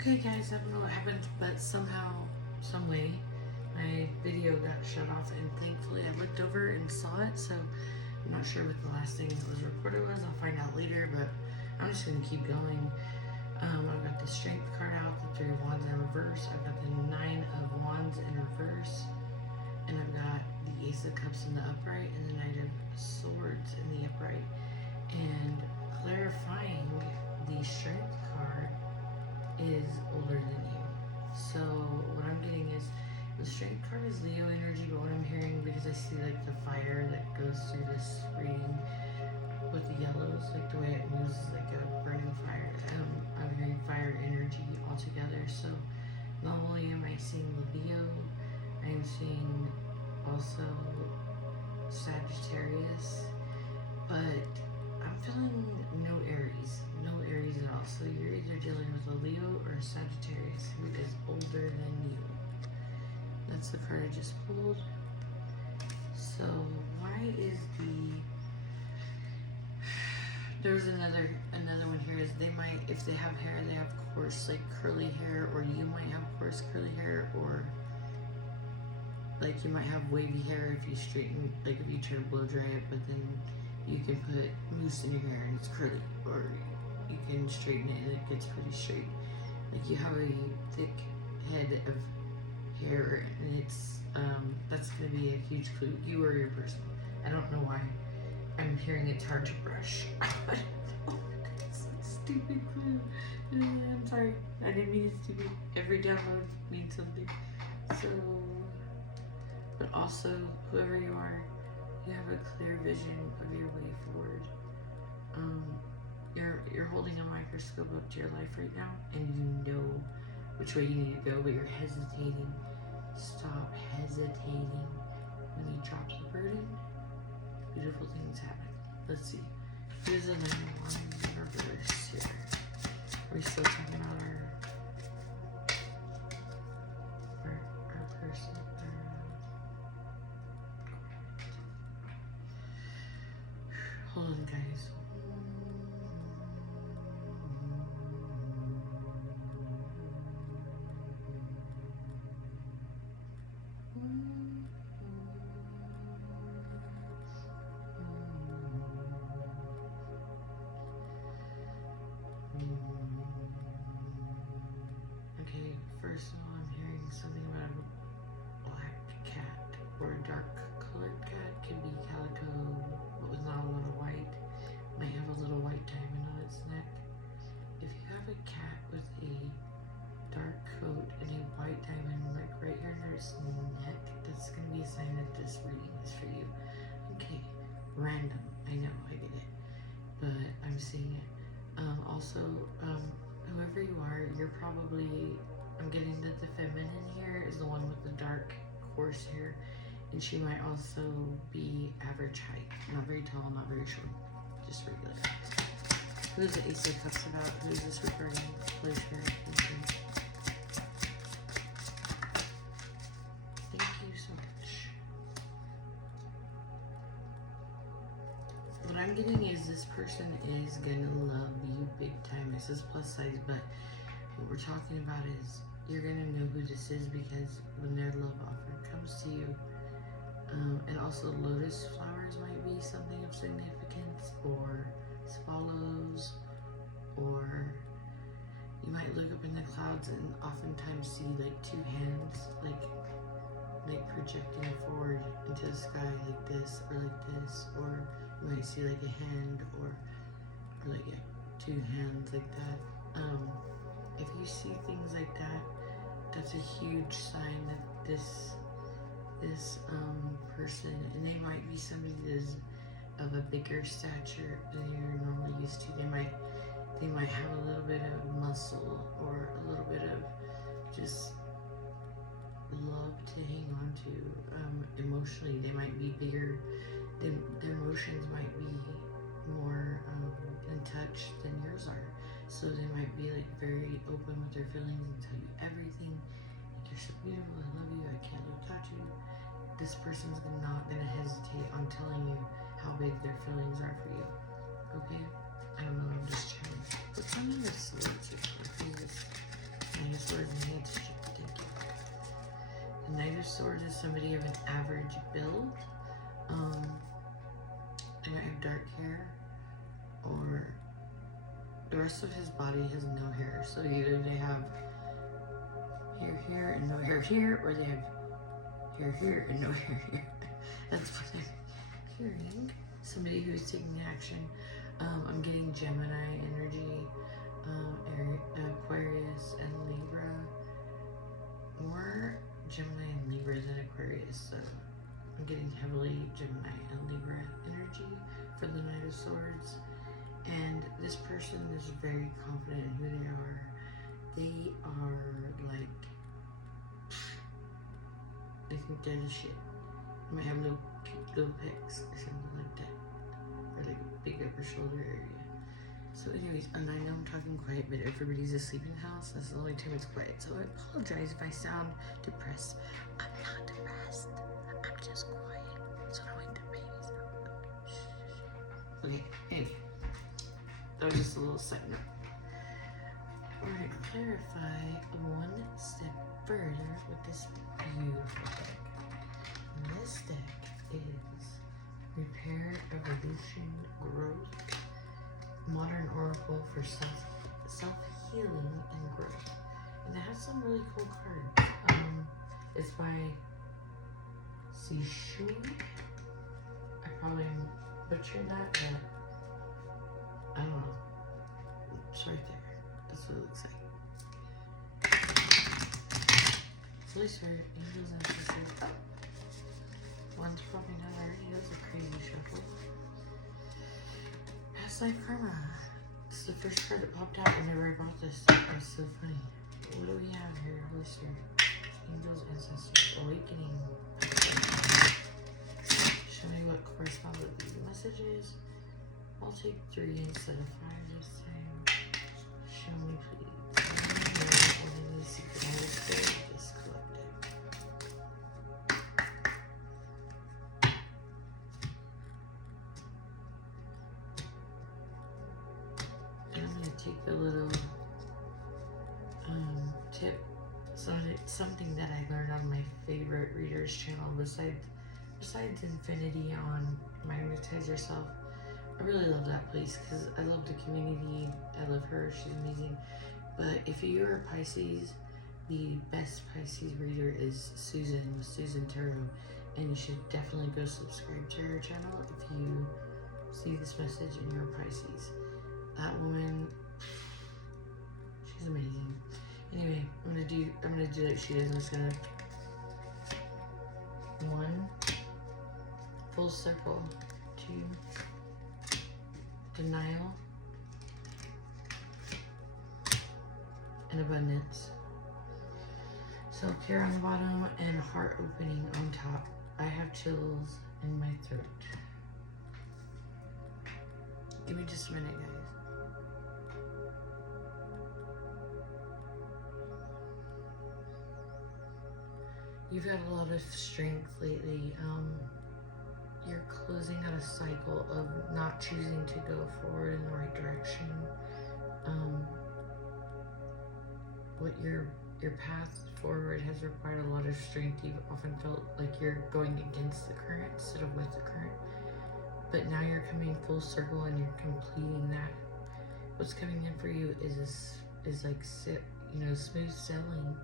Okay guys, I don't know what happened, but somehow, some way, my video got shut off, and thankfully I looked over and saw it, so I'm not sure what the last thing that was recorded was. I'll find out later, but I'm just gonna keep going. I've got the Strength card out, the Three of Wands in reverse, I've got the Nine of Wands in reverse, and I've got the Ace of Cups in the upright, and the Knight of Swords in the upright. And clarifying the Strength card is older than you. So what I'm getting is the Strength card is Leo energy, but what I'm hearing, because I see like the fire that goes through this reading with the yellows, like the way it moves is like a burning fire. I'm hearing fire energy altogether. So not only am I seeing the Leo, I am seeing also Sagittarius, but I'm feeling no Aries at all. So you're either dealing with a Leo or a Sagittarius who is older than you. That's the card I just pulled. So why is there's another one here, is they might, if they have hair, they have coarse like curly hair, or you might have coarse curly hair, or like you might have wavy hair if you straighten, like if you try to blow dry it, but then you can put mousse in your hair and it's curly, or you can straighten it and it gets pretty straight. Like you have a thick head of hair, and it's that's gonna be a huge clue. You or your person. I don't know why I'm hearing it's hard to brush. It's a stupid clue. I'm sorry. I didn't mean it to be. Every download means something. So, but also, whoever you are, you have a clear vision of your way forward. You're holding a microscope up to your life right now, and you know which way you need to go, but you're hesitating. Stop hesitating. When you drop the burden, beautiful things happen. Let's see. Here's a 9 of Wands in reverse here. Are we still talking about our person? Hold on, guys. Okay, first of all, I'm hearing something about a black cat or a dark colored cat. Could be calico, but with not a little white. Might have a little white diamond on its neck. If you have a cat with a dark coat and a white diamond, like right here near its neck, that's going to be a sign that this reading is for you. Okay, random. I know, I get it, but I'm seeing it. Also, whoever you are, you're probably, I'm getting that the feminine here is the one with the dark, coarse hair, and she might also be average height. Not very tall, not very short, just regular. Who's the Ace of Cups about? Who's this regarding? Please share. Thank you so much. What I'm getting is this person is gonna love you big time. This is plus size, but what we're talking about is you're gonna know who this is because when their love offer comes to you, and also lotus flowers might be something of significance, or swallows, or you might look up in the clouds and oftentimes see like two hands, like projecting forward into the sky like this, or like this, or you might see like a hand, or like two hands like that. If you see things like that, that's a huge sign that this person, and they might be somebody that is of a bigger stature than you're normally used to. They might have a little bit of muscle, or a little bit of just love to hang on to. Emotionally, they might be bigger. Their emotions might be more in touch than yours are. So they might be like very open with their feelings and tell you everything. Like, you're so beautiful, I love you, I can't live without you. This person's not gonna hesitate on telling you how big their feelings are for you. Okay? I don't know, I'm just chatting. What's on your sleeves here? Who's this? of Swords is somebody of an average build. They might have dark hair, or the rest of his body has no hair. So either they have hair here and no hair here, or they have hair here and no hair here. That's what I'm hearing. Somebody who's taking action. I'm getting Gemini energy, Aquarius and Libra. More Gemini and Libra than Aquarius, so I'm getting heavily Gemini and Libra energy for the Knight of Swords. And this person is very confident in who they are. They are like, they think they're the shit. They might have little pecs or something like that, or like a big upper shoulder area. So anyways, and I know I'm talking quiet, but everybody's asleep in the house. That's the only time it's quiet. So I apologize if I sound depressed. I'm not depressed. I'm just quiet. So I don't wake the babies up. Okay, anyway. That was just a little side note. We're going to clarify one step further with this beautiful deck. And this deck is Repair, Evolution, Growth, Modern Oracle for self-healing and growth. And it has some really cool cards. It's by Sishui. I probably butchered that, but I don't know. It's right there. That's what it looks like. So these are angels and sisters. Oh! One's probably not already. That was a crazy shuffle. Past life karma. This is the first card that popped out whenever I bought this. That's so funny. What do we have here? Holy Spirit. Angels, ancestors, awakening. Show me what corresponds with these messages. I'll take 3 instead of 5 this time. Show me, please. What is the secret ministry of this collective? And I'm going to take the little tip. Something that I learned on my favorite readers channel besides Infinity on Magnetize Yourself. I really love that place because I love the community. I love her. She's amazing. But if you're a Pisces, the best Pisces reader is Susan with Susan Tarot. And you should definitely go subscribe to her channel if you see this message and you're a Pisces. That woman, she's amazing. Anyway, I'm gonna do like she does. I'm just gonna 1 full circle, 2 denial and abundance. Self-care on the bottom and heart opening on top. I have chills in my throat. Give me just a minute, guys. You've had a lot of strength lately. You're closing out a cycle of not choosing to go forward in the right direction. What your path forward has required a lot of strength. You've often felt like you're going against the current instead of with the current. But now you're coming full circle and you're completing that. What's coming in for you is like smooth sailing.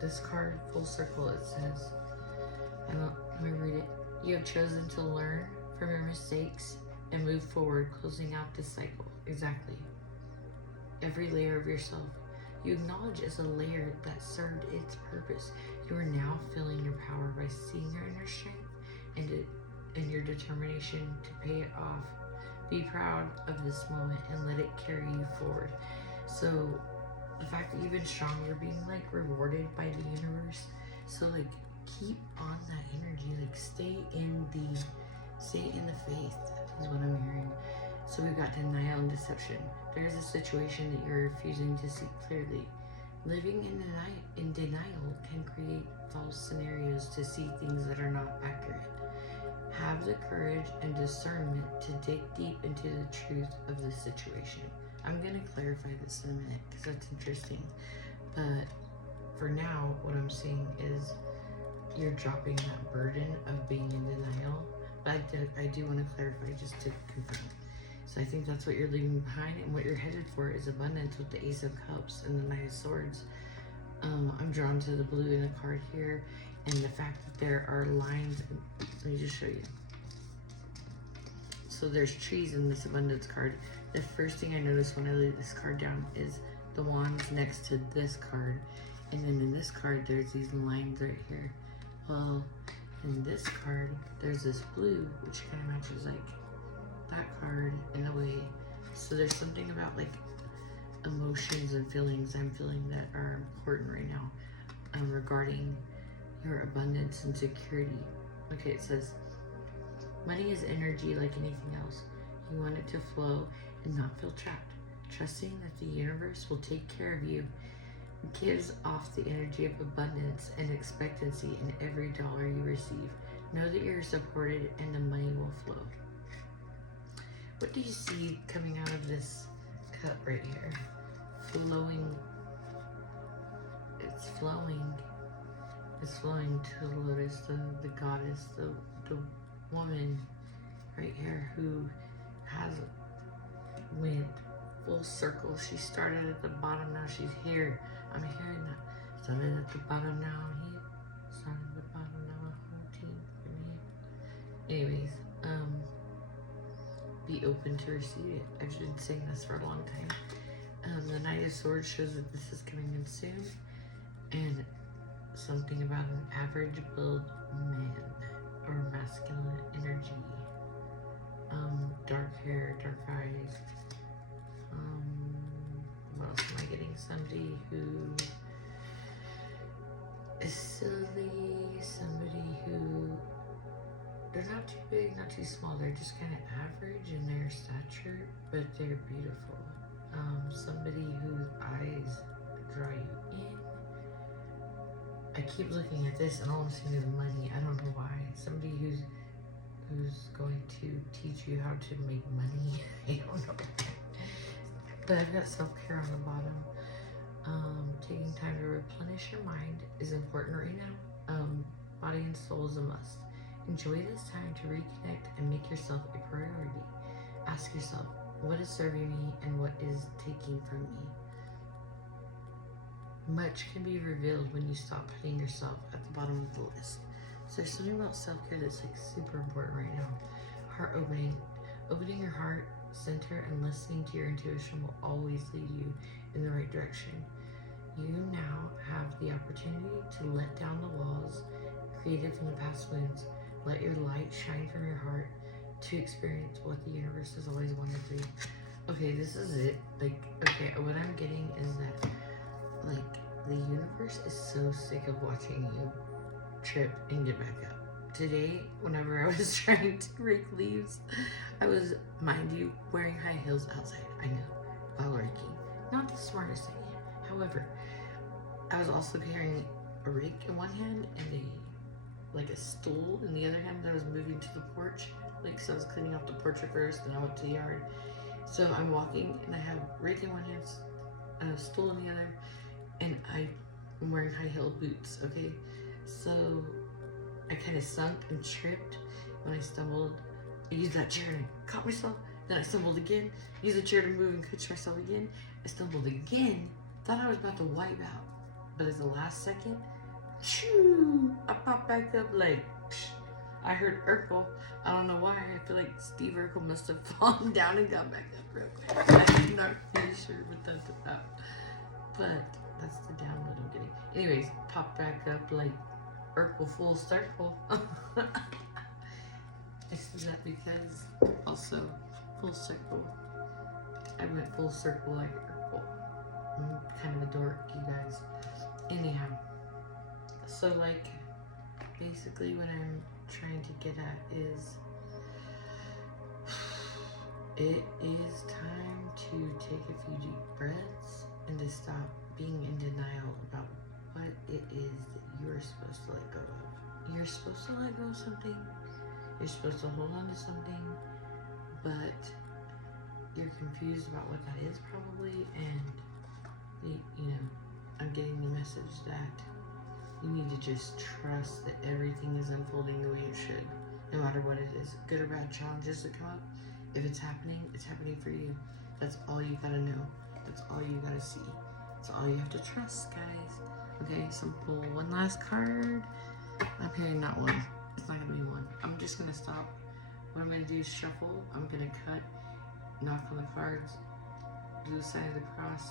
This card, full circle, it says, let me read it. You have chosen to learn from your mistakes and move forward, closing out this cycle. Exactly. Every layer of yourself you acknowledge as a layer that served its purpose. You are now feeling your power by seeing your inner strength and your determination to pay it off. Be proud of this moment and let it carry you forward. So the fact that you've been strong, you're being like rewarded by the universe. So like keep on that energy. Like stay in the faith is what I'm hearing. So we've got denial and deception. There's a situation that you're refusing to see clearly. Living in denial can create false scenarios to see things that are not accurate. Have the courage and discernment to dig deep into the truth of the situation. I'm going to clarify this in a minute because that's interesting. But for now, what I'm seeing is you're dropping that burden of being in denial. But I do want to clarify just to confirm. So I think that's what you're leaving behind, and what you're headed for is abundance with the Ace of Cups and the Knight of Swords. I'm drawn to the blue in the card here, and the fact that there are lines. Let me just show you. So there's trees in this abundance card. The first thing I notice when I lay this card down is the wands next to this card, and then in this card there's these lines right here. Well, in this card there's this blue, which kind of matches like that card in a way. So there's something about like emotions and feelings I'm feeling that are important right now regarding your abundance and security. Okay, it says money is energy like anything else. You want it to flow and not feel trapped. Trusting that the universe will take care of you gives off the energy of abundance and expectancy in every dollar you receive. Know that you're supported and the money will flow. What do you see coming out of this cup right here? Flowing. It's flowing. It's flowing to the lotus, the goddess, the woman right here who has went full circle. She started at the bottom, now she's here. I'm here now. Started at the bottom, now I'm here. Started at the bottom, now I'm 14. Anyways, be open to receive it. I've been saying this for a long time. The Knight of Swords shows that this is coming in soon, and something about an average build man or masculine energy. Dark hair, dark eyes. What else am I getting? Somebody who is silly, somebody who, they're not too big, not too small, they're just kind of average in their stature, but they're beautiful. Somebody whose eyes draw you in. I keep looking at this and all I'm seeing is money. I don't know why. Somebody who's going to teach you how to make money. I don't know. But I've got self-care on the bottom. Taking time to replenish your mind is important right now. Body and soul is a must. Enjoy this time to reconnect and make yourself a priority. Ask yourself, what is serving me and what is taking from me? Much can be revealed when you stop putting yourself at the bottom of the list. So there's something about self-care that's like super important right now. Heart opening. Opening your heart center and listening to your intuition will always lead you in the right direction. You now have the opportunity to let down the walls created from the past wounds. Let your light shine from your heart to experience what the universe has always wanted for you. Okay, this is it. Like, okay, what I'm getting is that, like, the universe is so sick of watching you trip and get back up. Today, whenever I was trying to rake leaves, I was, mind you, wearing high heels outside. I know, while raking. Not the smartest thing. However, I was also carrying a rake in one hand and a stool in the other hand that I was moving to the porch. Like, so I was cleaning up the porch at first, and I went to the yard. So I'm walking, and I have rake in one hand, a stool in the other, and I'm wearing high heel boots, okay? So I kind of sunk and tripped when I stumbled. I used that chair and I caught myself. Then I stumbled again, used the chair to move and catch myself again. I stumbled again, thought I was about to wipe out. But at the last second, shoo, I popped back up like, psh. I heard Urkel. I don't know why. I feel like Steve Urkel must have fallen down and got back up real quick. I'm not really sure what that's about. But that's the download I'm getting. Anyways, popped back up like Urkel full circle. I said that because also full circle. I went full circle like Urkel. I'm kind of a dork, you guys. Anyhow, so like basically what I'm trying to get at is it is time to take a few deep breaths and to stop being in denial about what it is that you're supposed to let go of. You're supposed to let go of something, you're supposed to hold on to something, but you're confused about what that is probably, and you know, I'm getting the message that you need to just trust that everything is unfolding the way it should, no matter what it is, good or bad challenges that come up. If it's happening for you. That's all you gotta know. That's all you gotta see. That's all you have to trust, guys. Okay, so pull one last card. I'm hearing not one. It's not gonna be one. I'm just gonna stop. What I'm gonna do is shuffle. I'm gonna cut, knock on the cards, do the sign of the cross,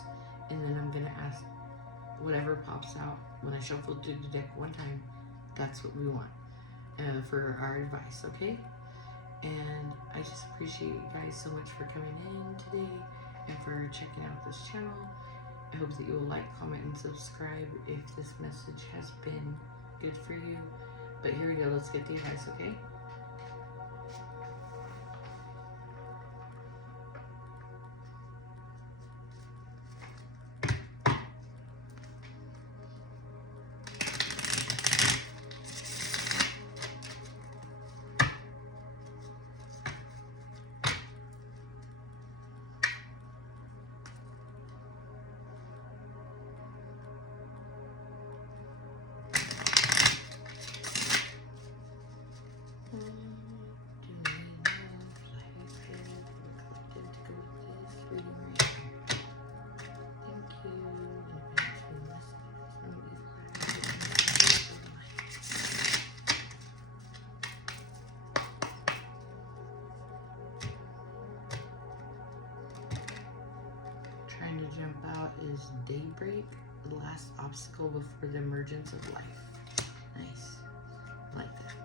and then I'm gonna ask whatever pops out when I shuffle through the deck one time. That's what we want for our advice, okay? And I just appreciate you guys so much for coming in today and for checking out this channel. I hope that you will like, comment, and subscribe if this message has been good for you. But here we go, let's get the advice, okay? Trying to jump out is daybreak, the last obstacle before the emergence of life. Nice. I like that.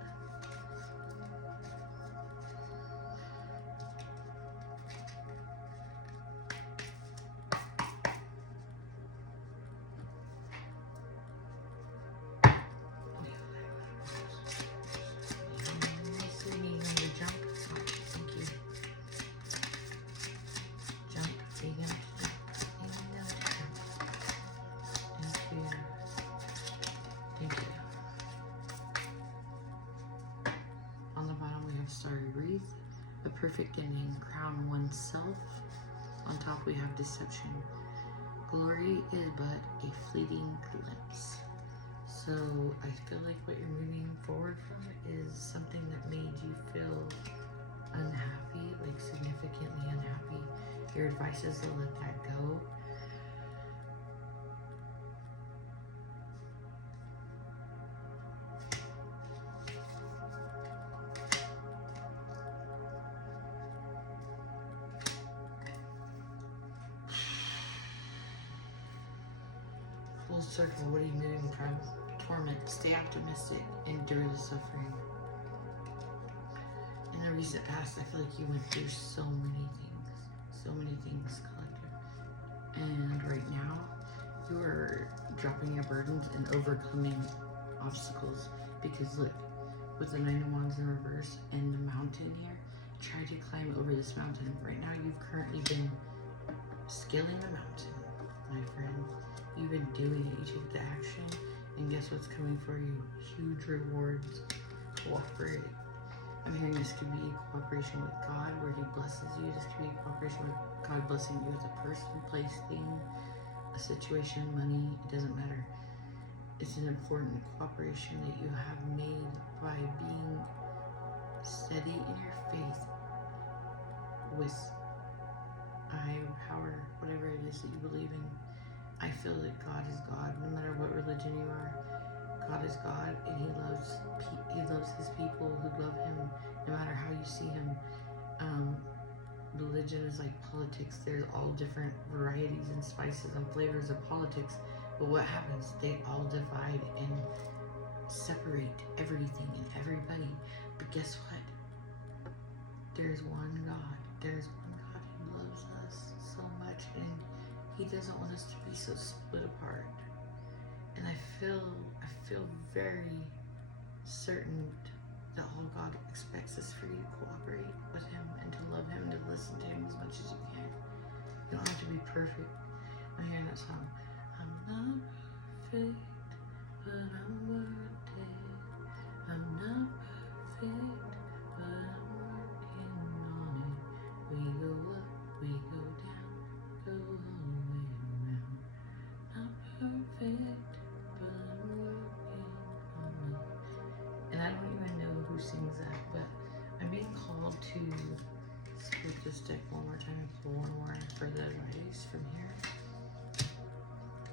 Starry wreath, a perfect ending, crown oneself. On top we have deception. Glory is but a fleeting glimpse. So I feel like what you're moving forward from is something that made you feel unhappy, like significantly unhappy. Your advice is to let that go. Full circle, what are you moving from? Torment. Stay optimistic. Endure the suffering. In the recent past, I feel like you went through so many things, collective. And right now, you are dropping your burdens and overcoming obstacles. Because look, with the Nine of Wands in reverse and the mountain here, try to climb over this mountain. Right now, you've currently been scaling the mountain, my friend. You've been doing it. You took the action, and guess what's coming for you? Huge rewards. Cooperate. I'm hearing this could be cooperation with God, where He blesses you. This could be cooperation with God blessing you as a person, place, thing, a situation, money. It doesn't matter. It's an important cooperation that you have made by being steady in your faith with a higher power, whatever it is that you believe in. I feel that God is God, no matter what religion you are. God is God, and He loves His people who love Him, no matter how you see Him. Religion is like politics. There's all different varieties and spices and flavors of politics. But what happens? They all divide and separate everything and everybody. But guess what? There's one God. There's one God who loves us so much, and He doesn't want us to be so split apart. And I feel very certain that all God expects is for you to cooperate with Him and to love Him and to listen to Him as much as you can. You don't have to be perfect. I'm hearing that song. I'm not perfect, but I'm worth it. I'm not perfect, but I'm working on it. We go up, we go down, go all the way around. Not perfect, boundaries from here.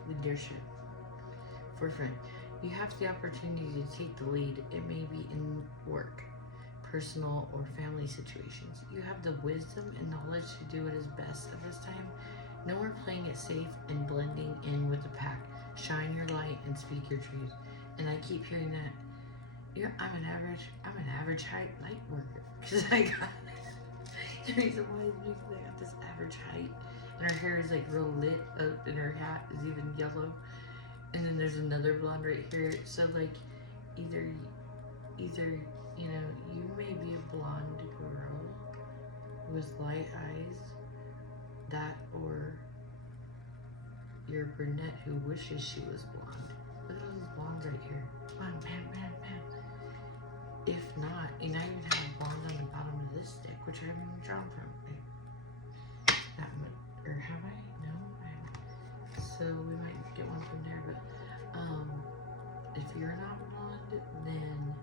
Leadership. Forefront. You have the opportunity to take the lead. It may be in work, personal, or family situations. You have the wisdom and knowledge to do what is best at this time. No more playing it safe and blending in with the pack. Shine your light and speak your truth. And I keep hearing that. I'm an average height light worker. Because I got the reason why is because I got this average height. And her hair is like real lit up and her hat is even yellow. And then there's another blonde right here. So like either you know, you may be a blonde girl with light eyes, that, or you're a brunette who wishes she was blonde. Look at all these blondes right here. Come on, bam, bam, bam. If not, and I even have a blonde on the bottom of this stick, which I haven't even drawn from. That one, or have I? No, I haven't. So we might get one from there, but if you're not blonde, then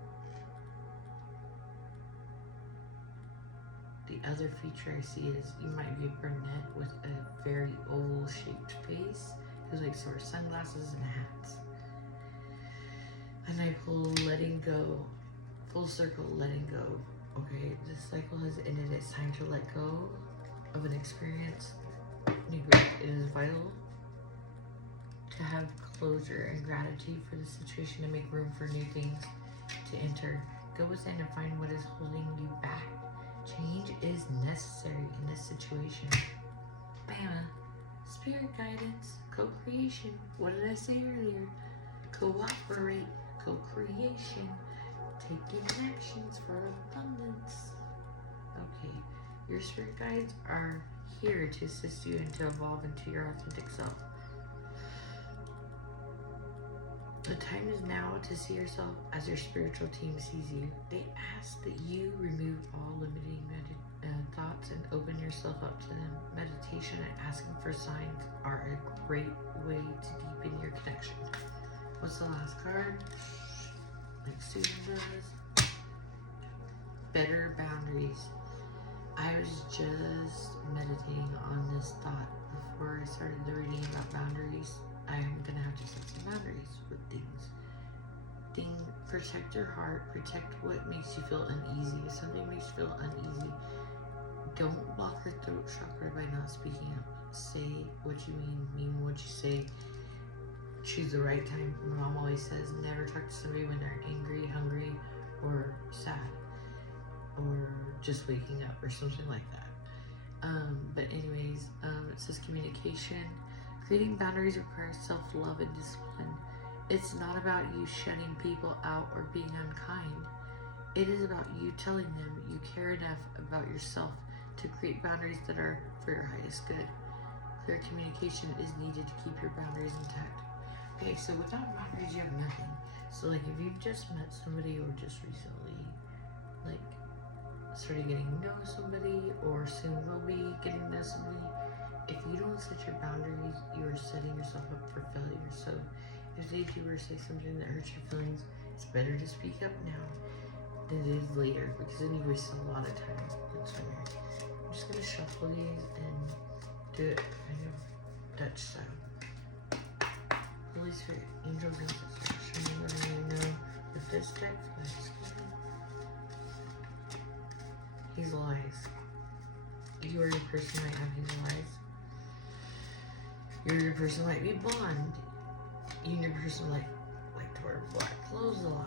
the other feature I see is you might be a brunette with a very oval-shaped face who likes to wear sunglasses and hats. And I pull letting go, full circle letting go. Okay, this cycle has ended. It's time to let go of an experience. It is vital to have closure and gratitude for the situation to make room for new things to enter. Go within and find what is holding you back. Change is necessary in this situation. Bama. Spirit guidance. Co-creation. What did I say earlier? Cooperate. Co-creation. Taking actions for abundance. Okay. Your spirit guides are here to assist you and to evolve into your authentic self. The time is now to see yourself as your spiritual team sees you. They ask that you remove all limiting thoughts and open yourself up to them. Meditation and asking for signs are a great way to deepen your connection. What's the last card? Like Susan does. Better boundaries. I was just meditating on this thought before I started the reading about boundaries. I am going to have to set some boundaries with things. Protect your heart. Protect what makes you feel uneasy. If something makes you feel uneasy, don't block your throat chakra by not speaking up. Say what you mean what you say. Choose the right time. My mom always says, never talk to somebody when they're angry, hungry, or sad, or just waking up, or something like that. But anyways, it says communication. Creating boundaries requires self-love and discipline. It's not about you shutting people out or being unkind. It is about you telling them you care enough about yourself to create boundaries that are for your highest good. Clear communication is needed to keep your boundaries intact. Okay, so without boundaries, you have nothing. So like if you've just met somebody or just recently, like started getting to know somebody or soon will be getting to know somebody, if you don't set your boundaries, you are setting yourself up for failure. So if they do or say something that hurts your feelings, it's better to speak up now than it is later, because then you waste a lot of time. I'm just gonna shuffle these and do it kind of Dutch style. Holy Spirit, Angel Princess, show me what I need to know with this deck. These lies. You or your person might have these lies. You or your person might be blonde. You and your person like to wear black clothes a lot.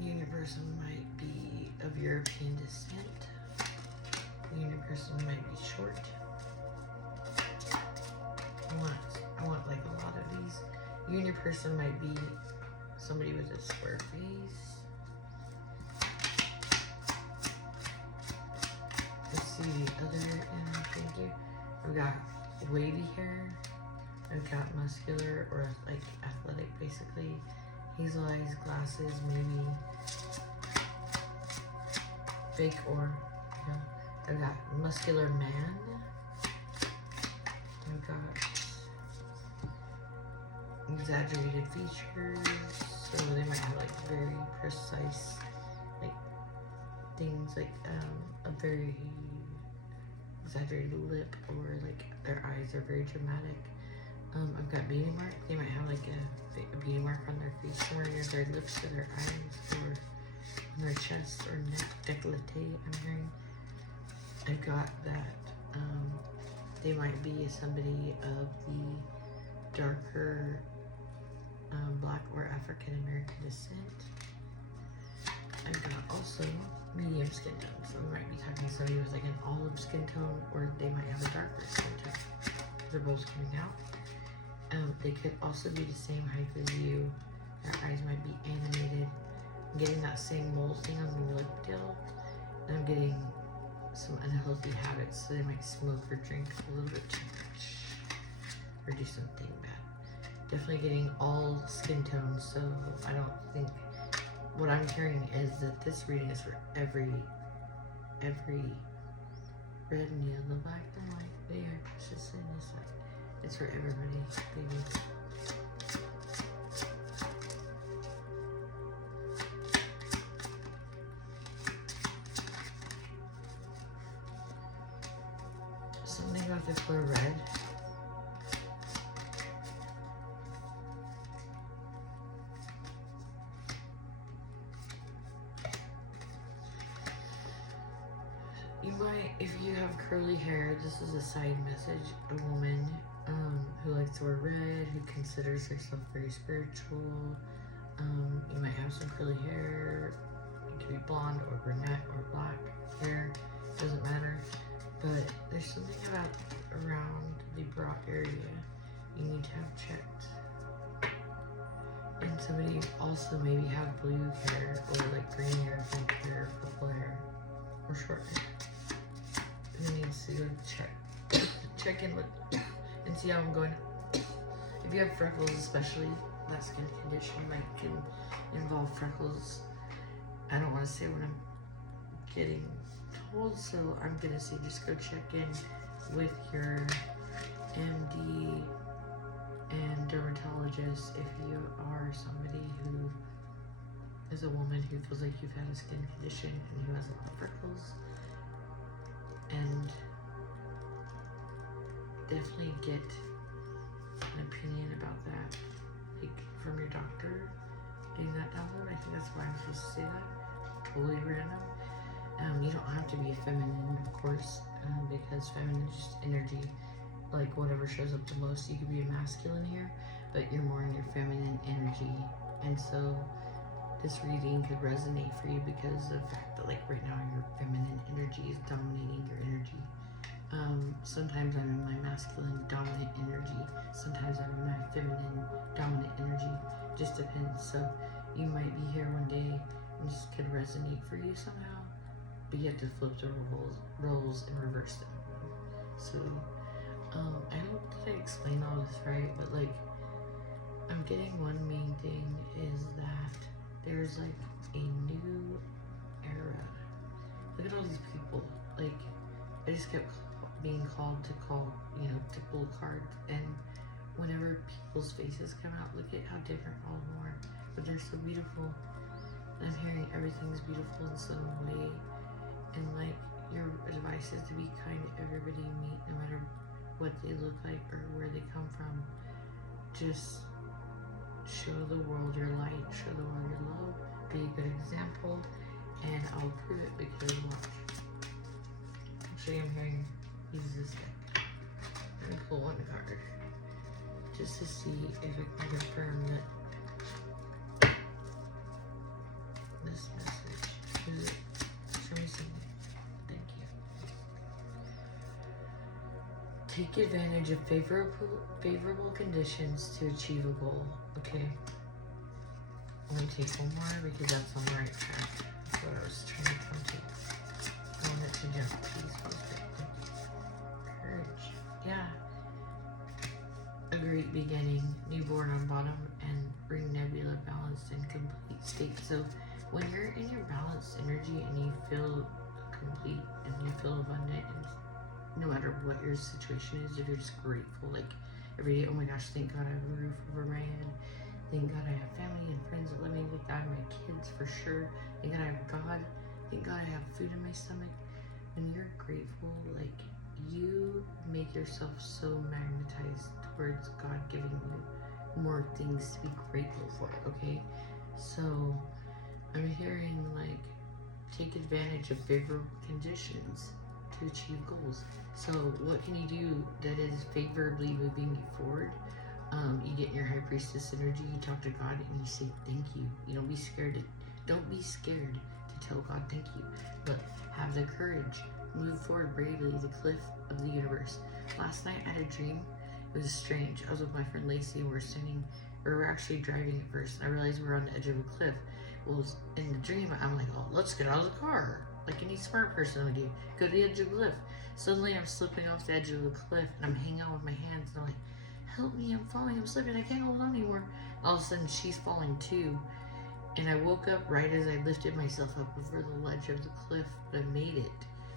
You and your person might be of European descent. You and your person might be short. I want like a lot of these. You and your person might be somebody with a square face. Let's see the other figure. I've got wavy hair. I've got muscular or like athletic, basically. Hazel eyes, glasses, maybe fake or, you know. I've got muscular man. I've got exaggerated features, so they might have like very precise, like things like a very exaggerated lip, or like their eyes are very dramatic. I've got beauty mark. They might have like a beauty mark on their face somewhere near their lips or their eyes or on their chest or neck, décolleté, I'm hearing. I've got that they might be somebody of the darker Black or African American descent. I've got also medium skin tone, so we might be talking to somebody with like an olive skin tone, or they might have a darker skin tone. They're both coming out. They could also be the same height as you. Their eyes might be animated. I'm getting that same mole thing on the lip still. And I'm getting some unhealthy habits, so they might smoke or drink a little bit too much or do something bad. Definitely getting all skin tones, so I don't think, what I'm hearing is that this reading is for every red and yellow, black and white, there, precious and this side. It's for everybody, baby. Something about the color red. You might, if you have curly hair, this is a side message. A woman who likes to wear red, who considers herself very spiritual. You might have some curly hair. It could be blonde or brunette or black hair. Doesn't matter. But there's something about around the bra area you need to have checked. And somebody also maybe have blue hair or like green hair, pink hair, purple hair, or short hair. And they needs to go check in with and see how I'm going. If you have freckles, especially, that skin condition can involve freckles. I don't want to say what I'm getting told, so I'm gonna say just go check in with your MD and dermatologist if you are somebody who is a woman who feels like you've had a skin condition and who has a lot of freckles. And definitely get an opinion about that, like from your doctor, getting that download. I think that's why I'm supposed to say that. Totally random. You don't have to be a feminine, of course, because feminine is just energy, like whatever shows up the most. You could be a masculine here, but you're more in your feminine energy, and so this reading could resonate for you because of the fact that, like, right now your feminine energy is dominating your energy. Sometimes I'm in my masculine dominant energy, sometimes I'm in my feminine dominant energy, just depends. So you might be here one day and this could resonate for you somehow, but you have to flip the roles and reverse them. So I hope that I explained all this right, but like, I'm getting one main thing is that there's like a new era. Look at all these people. Like, I just kept being called to to pull cards, and whenever people's faces come out, look at how different all of them are, but they're so beautiful. I'm hearing everything's beautiful in some way, and like, your advice is to be kind to everybody you meet, no matter what they look like or where they come from. Just show the world your light, show the world your love, be a good example, and I'll prove it because watch. Actually, I'm hearing use this deck. I'm gonna pull one card just to see if I can confirm that this message is it. Show me something. Thank you. Take advantage of favorable conditions to achieve a goal. Okay. I'm gonna take one more because that's on the right track. That's what I was trying to come to. I want it to jump. Please, courage. Yeah. A great beginning. Newborn on bottom and bring nebula balanced and complete state. So when you're in your balanced energy and you feel complete and you feel abundant, and no matter what your situation is, if you're just grateful, like every day, oh my gosh, thank God I have a roof over my head. Thank God I have family and friends that love me. Thank God I have my kids for sure. Thank God I have God. Thank God I have food in my stomach. When you're grateful, like, you make yourself so magnetized towards God giving you more things to be grateful for, okay? So I'm hearing like take advantage of favorable conditions to achieve goals. So what can you do that is favorably moving you forward? You get in your high priestess energy, you talk to God, and you say thank you. You don't be scared to tell God thank you, but have the courage. Move forward bravely the cliff of the universe. Last night I had a dream. It was strange. I was with my friend Lacey and we're actually driving at first. I realized we were on the edge of a cliff. Well, in the dream, I'm like, oh, let's get out of the car. Like any smart person would do. Go to the edge of the cliff. Suddenly I'm slipping off the edge of the cliff and I'm hanging on with my hands and I'm like, help me, I'm falling, I'm slipping, I can't hold on anymore. All of a sudden she's falling too. And I woke up right as I lifted myself up over the ledge of the cliff, but I made it.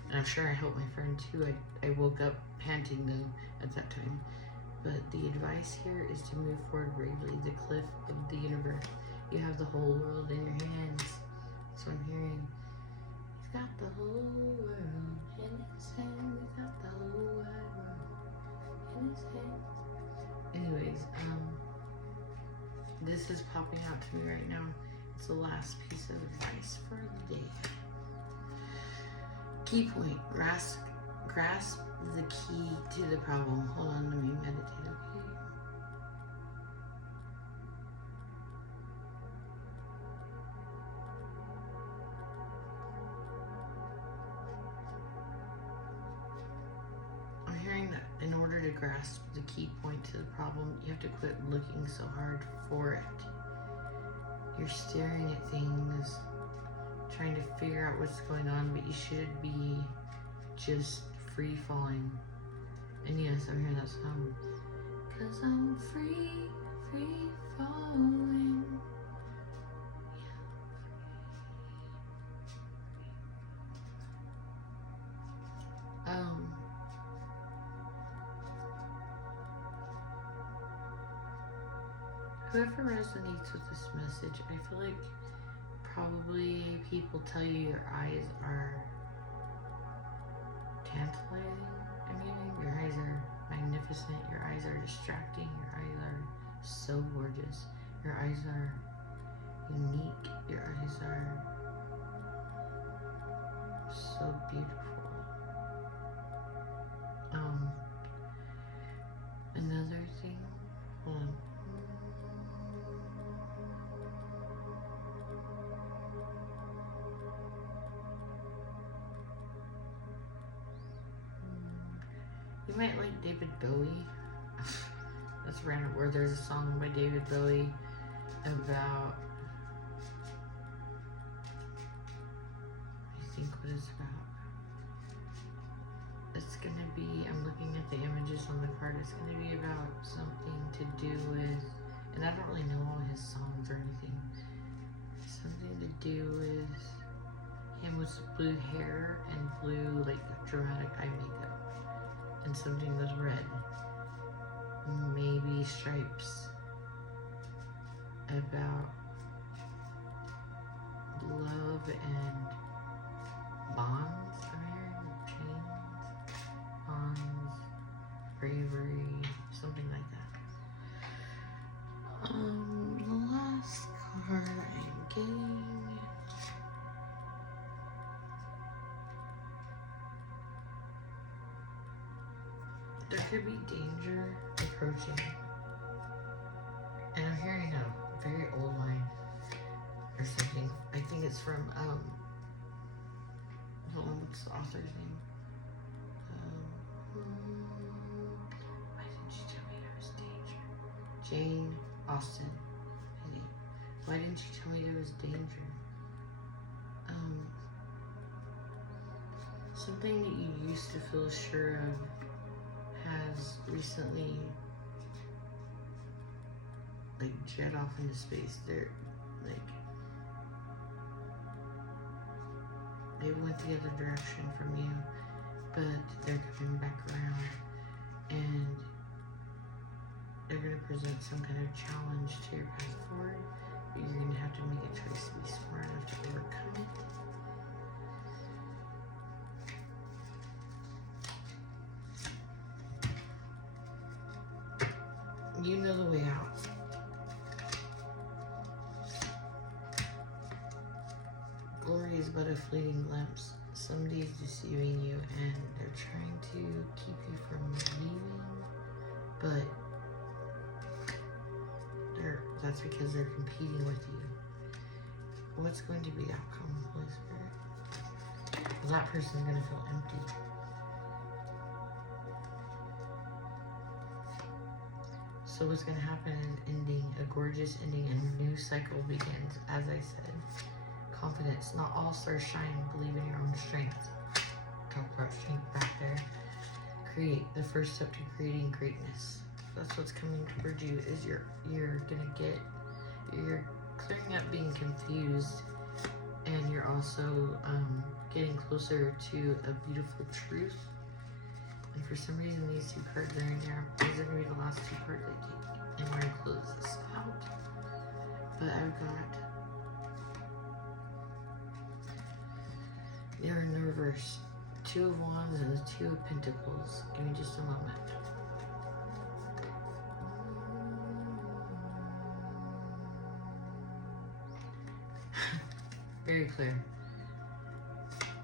And I'm sure I helped my friend too. I woke up panting though at that time. But the advice here is to move forward bravely, the cliff of the universe. You have the whole world in your hands. So I'm hearing, he's got the whole world in his hand. He's got the whole wide world in his hand. Anyways, this is popping out to me right now. It's the last piece of advice for the day. Key point, grasp the key to the problem. Hold on, let me meditate, okay? I'm hearing that in order to grasp the key point to the problem, you have to quit looking so hard for it. You're staring at things, trying to figure out what's going on, but you should be just free falling. And yes, I'm hearing that song. 'Cause I'm free falling. Whoever resonates with this message, I feel like probably people tell you your eyes are tantalizing. I'm getting your eyes are magnificent, your eyes are distracting, your eyes are so gorgeous, your eyes are unique, your eyes are so beautiful. Another thing, hold on. You might like David Bowie. That's random. Where there's a song by David Bowie about, I think what it's about. It's gonna be, I'm looking at the images on the card, it's gonna be about something to do with, and I don't really know all his songs or anything, something to do with him with blue hair and blue, like, dramatic eye makeup, and something was red, maybe stripes, about love and bonds, I'm hearing, chains, bonds, bravery, something like that. The last card I'm getting, there could be danger approaching, and I'm hearing a very old line or something. I think it's from hold on, what's the author's name? Why didn't you tell me there was danger? Jane Austen. Why didn't you tell me there was danger? Something that you used to feel sure of has recently, like, jet off into space. They're like, they went the other direction from you, but they're coming back around, and they're going to present some kind of challenge to your path forward, but you're going to have to make a choice to be smart enough to overcome it. You know the way out. Glory is but a fleeting glimpse. Somebody's deceiving you and they're trying to keep you from leaving, but that's because they're competing with you. What's going to be the outcome, Holy Spirit? Well, that person's going to feel empty. So what's going to happen is ending, a gorgeous ending, and a new cycle begins. As I said, confidence. Not all stars shine. Believe in your own strength. Talk about strength back there. Create. The first step to creating greatness. That's what's coming towards you. Is you're clearing up being confused, and you're also getting closer to a beautiful truth. And for some reason, these two cards are in here. These are going to be the last two cards I take. And we're going to close this out. But I've got... They're in the reverse. Two of Wands and the Two of Pentacles. Give me just a moment. Very clear.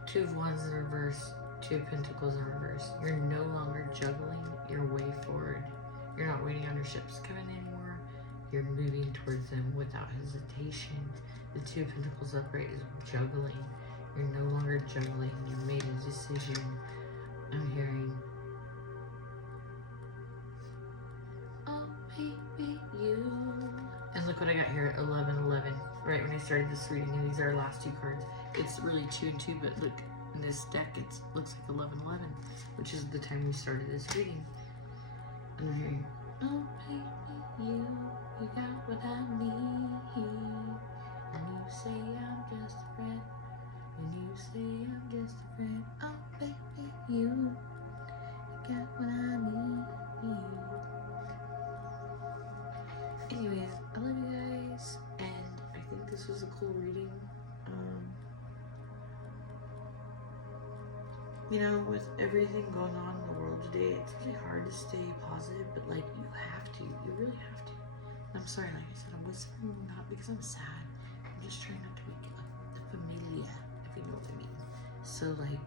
Two of Wands in reverse. Two of Pentacles in reverse. You're no longer juggling your way forward. You're not waiting on your ships coming anymore. You're moving towards them without hesitation. The Two of Pentacles upright is juggling. You're no longer juggling. You made a decision. I'm hearing, oh baby, you. And look what I got here, 1111. Right when I started this reading, and these are our last two cards. It's really 2 and 2, but look, in this deck, it looks like 1111, which is the time we started this reading. And I'm hearing, oh baby, you got what I need. And you say I'm just a friend. And you say I'm just a friend. Oh baby, you got what I need. Anyways, I love you guys, and I think this was a cool reading. You know, with everything going on in the world today, it's really hard to stay positive, but like, you have to. You really have to. I'm sorry, like I said, I'm whispering not because I'm sad. I'm just trying not to wake up the familia, if you know what I mean. So like,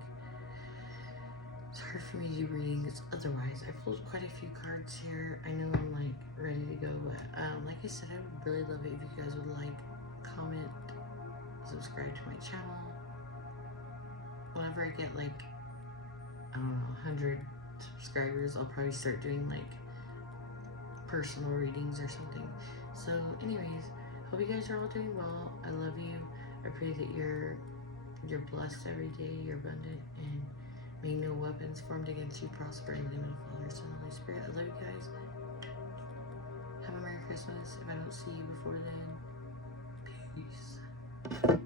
it's hard for me to do readings otherwise. I pulled quite a few cards here. I know I'm like ready to go, but like I said, I would really love it if you guys would like, comment, subscribe to my channel. Whenever I get like, I don't know, 100 subscribers, I'll probably start doing like personal readings or something. So anyways, hope you guys are all doing well. I love you. I pray that you're blessed every day, you're abundant, and may no weapons formed against you prosper in the name of the Father, Son, and Holy Spirit. I love you guys. Have a Merry Christmas if I don't see you before then. Peace.